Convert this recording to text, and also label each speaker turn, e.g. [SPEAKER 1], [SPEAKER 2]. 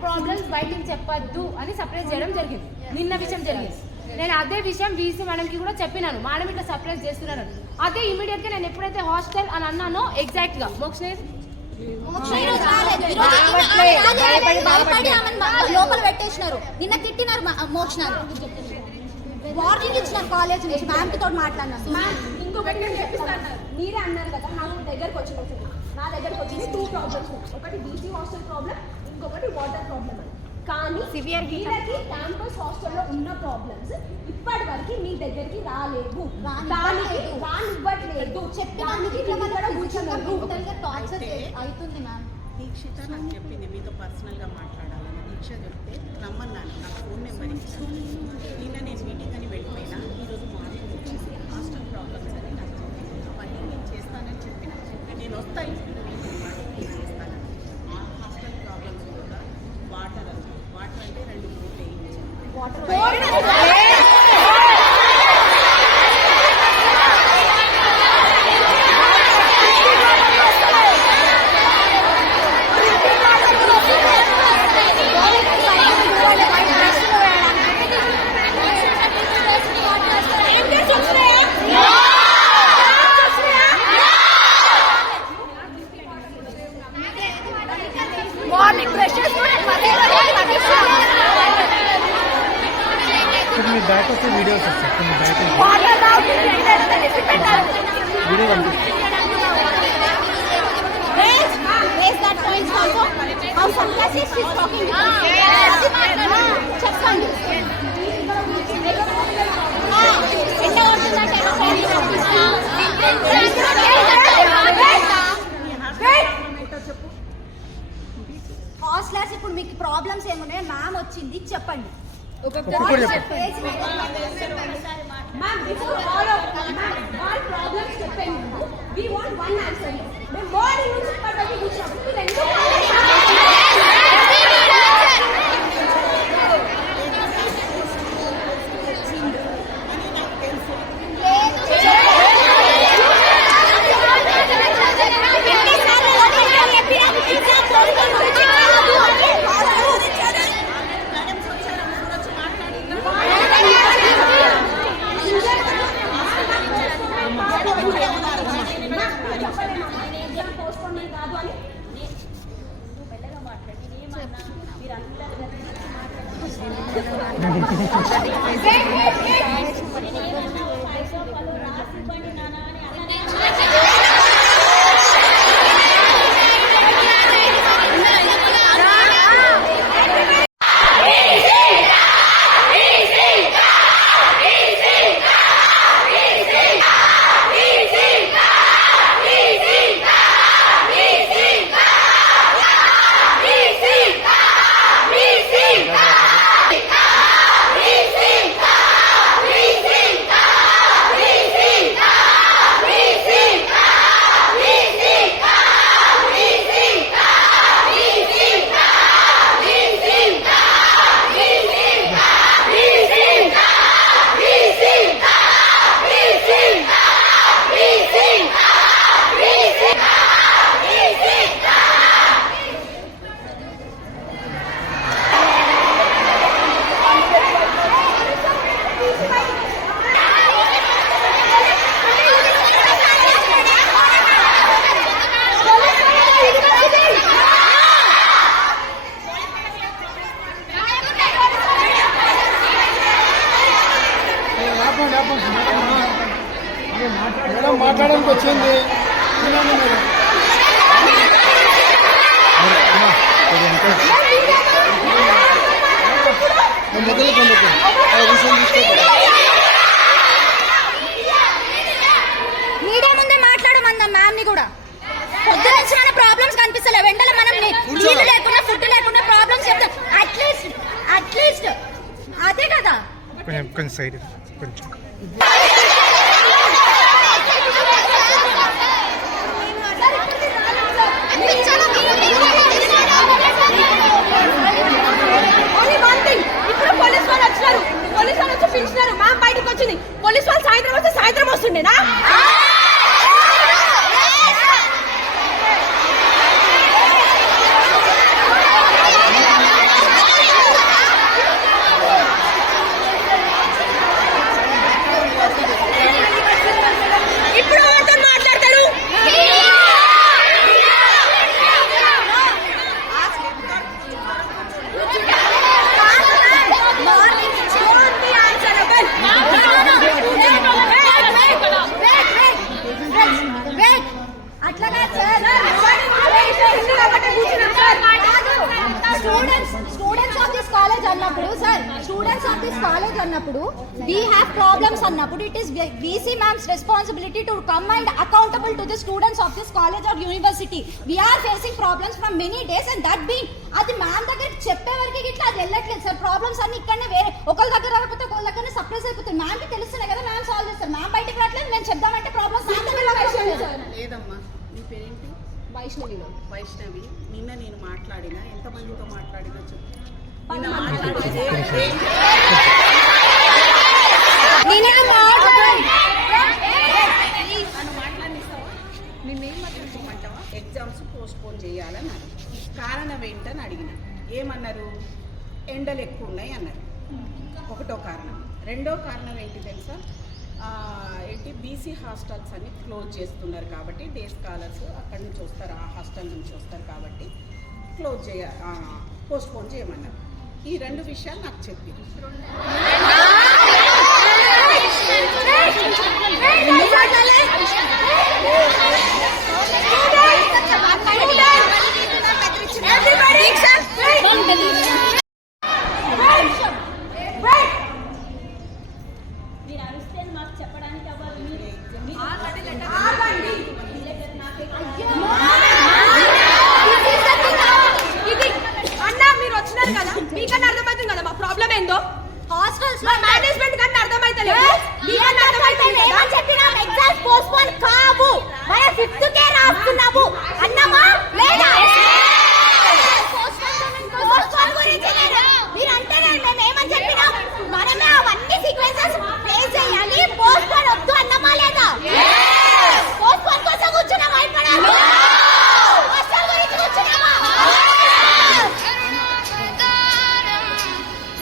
[SPEAKER 1] Problems బయటికి చెప్పొద్దు అని సర్ప్రైజ్ చేయడం జరిగింది. నిన్న విషయం జరిగింది. నేను అదే విషయం వీసీ మేడంకి కూడా చెప్పినాను. మేడం ఇట్లా సర్ప్రైజ్ చేస్తున్నారు అదే ఇమీడియట్గా నేను ఎప్పుడైతే హాస్టల్ అని అన్నానో ఎగ్జాక్ట్గా. మోక్ష
[SPEAKER 2] లోపల పెట్టేసినారు. నిన్న తిట్టినారు మా- మోక్షనాలు వార్నింగ్ ఇచ్చినారు కాలేజ్ నుంచి. మ్యామ్ తోటి మాట్లాడినాను
[SPEAKER 3] ఇంకొకటి నేను చెప్పిస్తాను మీరే అన్నారు కదా నాకు దగ్గరకు వచ్చినప్పుడు నా దగ్గరకు వచ్చింది. టూ ప్రాబ్లమ్స్ ఒకటి బీసీ హాస్టల్ ప్రాబ్లం ఇంకొకటి వాటర్ ప్రాబ్లం అని కానీ
[SPEAKER 1] heat.
[SPEAKER 3] వీళ్ళకి క్యాంపస్ హాస్టల్లో ఉన్న ప్రాబ్లమ్స్ ఇప్పటి వరకు మీ దగ్గరికి రాలేవు దానికి రానివ్వట్లేదు.
[SPEAKER 2] టార్చర్ అవుతుంది మ్యామ్
[SPEAKER 4] దీక్షిత నాకు చెప్పింది. మీతో పర్సనల్గా మాట్లాడాలని దీక్ష చెప్తే రమ్మన్నాను. నాకు ఫోన్ నెంబర్ ఇచ్చాను. నిన్న నేను మీటింగ్ అని వెళ్ళిపోయినా. ఈరోజు మార్నింగ్ వచ్చేసి హాస్టల్ ప్రాబ్లమ్స్ అని నాకు చెప్పింది అవన్నీ నేను చేస్తానని చెప్పిన. నేను వస్తాను మీటింగ్ మార్నింగ్ చేస్తాను ఆ హాస్టల్ ప్రాబ్లమ్స్ కూడా వాటర్ వాటర్ అంటే రెండు మూడు వేయించాను
[SPEAKER 2] మార్నింగ్
[SPEAKER 5] కొన్ని బ్యాక్ వస్తే వీడియోస్ వస్తాయి. కొన్ని బ్యాక్ వీడియో కనిపిస్తుంది
[SPEAKER 2] Raise, raise ఇప్పుడు మీకు ప్రాబ్లమ్స్ ఏమున్నాయో మ్యామ్ వచ్చింది చెప్పండి.
[SPEAKER 3] Ma'am, before all of ma'am, problems depend. We want one answer. Ma'am, మేము మార్నింగ్ నుంచి
[SPEAKER 5] మేడం మాట్లాడడానికి వచ్చింది. మొదలు పండుగ విషయం
[SPEAKER 2] మీడియా ముందే మాట్లాడమన్నా మ్యామ్ని కూడా? పొద్దున నుంచి మన ప్రాబ్లమ్స్ కనిపిస్తలే? వెంటనే మనం నీళ్ళు లేకుండా ఫుడ్ లేకుండా ప్రాబ్లమ్స్ చెప్తాం. అట్లీస్ట్ అట్లీస్ట్ అదే కదా.
[SPEAKER 5] కొంచెం సైడ్. కొంచెం
[SPEAKER 3] ఓన్లీ వన్ థింగ్ ఇప్పుడు పోలీస్ వాళ్ళు వచ్చినారు పోలీస్ వాళ్ళు వచ్చి పిలిచినారు మ్యామ్ బయటకు వచ్చింది పోలీస్ వాళ్ళు సాయంత్రం వస్తే సాయంత్రం వస్తుండేనా
[SPEAKER 2] స్టూడెంట్స్ ఆఫ్ దిస్ కాలేజ్ అన్నప్పుడు sir students of this college అన్నప్పుడు వీ హ్యావ్ ప్రాబ్లమ్స్ అన్నప్పుడు it is VC ma'am's responsibility to come and accountable to the students of this college or university we are facing problems from many days and that been అది ma'am దగ్గరికి చెప్పే వరకు ఇట్లా అది వెళ్ళట్లేదు sir. Problems అన్ని ఇక్కడనే వేరే ఒకళ్ళ దగ్గర రాకపోతే ఒకళ్ళ దగ్గర సప్రెస్ అయిపోతుంది. మ్యామ్కి తెలుస్తున్నాయి కదా మ్యామ్ సాల్వ్ చేస్తారు. మ్యామ్ బయటకు రావట్లేదు మేము చెప్దామంటే ప్రాబ్లమ్స్ మ్యామ్ దగ్గర రావట్లేదు.
[SPEAKER 4] లేదమ్మా. నీ పేరేంటి?
[SPEAKER 3] వైష్ణవి
[SPEAKER 4] వైష్ణవి. నిన్న నేను మాట్లాడినా? ఎంతమందితో మాట్లాడినా చెప్పు. ఎగ్జామ్స్ పోస్ట్ పోన్ చేయాలన్నారు కారణం ఏంటని అడిగిన. ఏమన్నారు? ఎండలు ఎక్కువ ఉన్నాయి అన్నారు. ఒకటో కారణం. రెండో కారణం ఏంటి తెలుసా? ఆ, ఏంటి? బీసీ హాస్టల్స్ అన్ని క్లోజ్ చేస్తున్నారు కాబట్టి డే స్కాలర్స్ అక్కడి నుంచి వస్తారు ఆ హాస్టల్ నుంచి వస్తారు కాబట్టి క్లోజ్ చేయ పోస్ట్ పోన్ చేయమన్నారు. ఈ రెండు విషయాలు నాకు చెప్పి.
[SPEAKER 3] హాస్టల్స్లో
[SPEAKER 2] చెప్పినా ఎగ్జామ్స్ పోస్ట్పోన్ కావు. మన ఫిఫ్త్ కే రాస్తున్నాము. అన్నమా? లేదా?